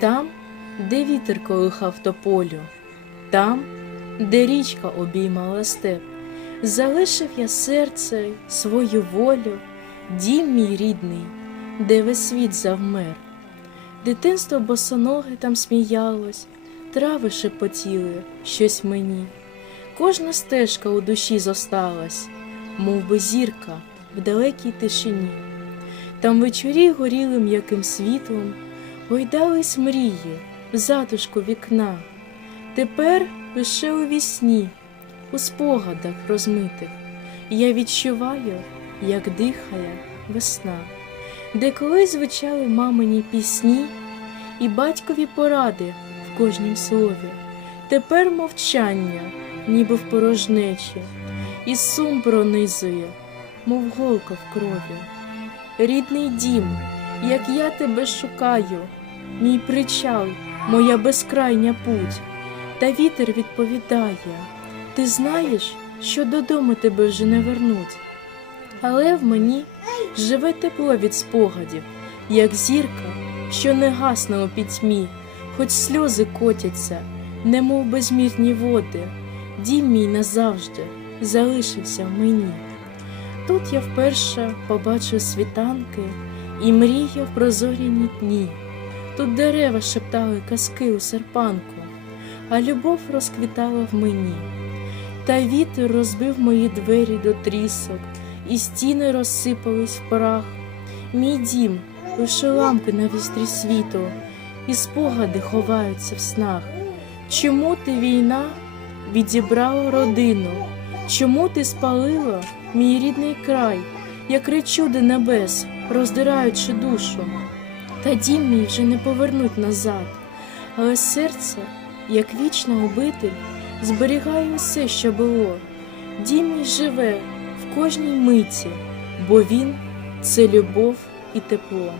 там, де вітер колихав тополю, там, де річка обіймала степ, залишив я серце, свою волю, дім мій рідний, де весь світ завмер. Дитинство босоноге там сміялось, трави шепотіли щось мені. Кожна стежка у душі зосталась, мов би зірка в далекій тишині. Там вечорі горіли м'яким світлом, гойдались мрії в затишку вікна. Тепер лише у вісні, у спогадах розмитих, я відчуваю, як дихає весна, де колись звучали мамині пісні і батькові поради в кожнім слові. Тепер мовчання, ніби в порожнечі, і сум пронизує, мов голка в крові. Рідний дім, як я тебе шукаю, мій причал, моя безкрайня путь, та вітер відповідає: ти знаєш, що додому тебе вже не вернуть. Але в мені живе тепло від спогадів, як зірка, що не гасне у пітьмі, хоч сльози котяться, немов безмірні води, дім мій назавжди залишився в мені. Тут я вперше побачив світанки і мріяв про зоряні дні. Тут дерева шептали казки у серпанку, а любов розквітала в мені. Та вітер розбив мої двері до трісок, і стіни розсипались в прах. Мій дім лише лампи на вістрі світу, і спогади ховаються в снах. Чому ти війна відібрала родину? Чому ти спалила мій рідний край, як речуди небес, роздираючи душу? Та дім мій вже не повернуть назад, але серце, як вічна обитель, зберігає усе, що було. Дім мій живе в кожній миті, бо він це любов і тепло.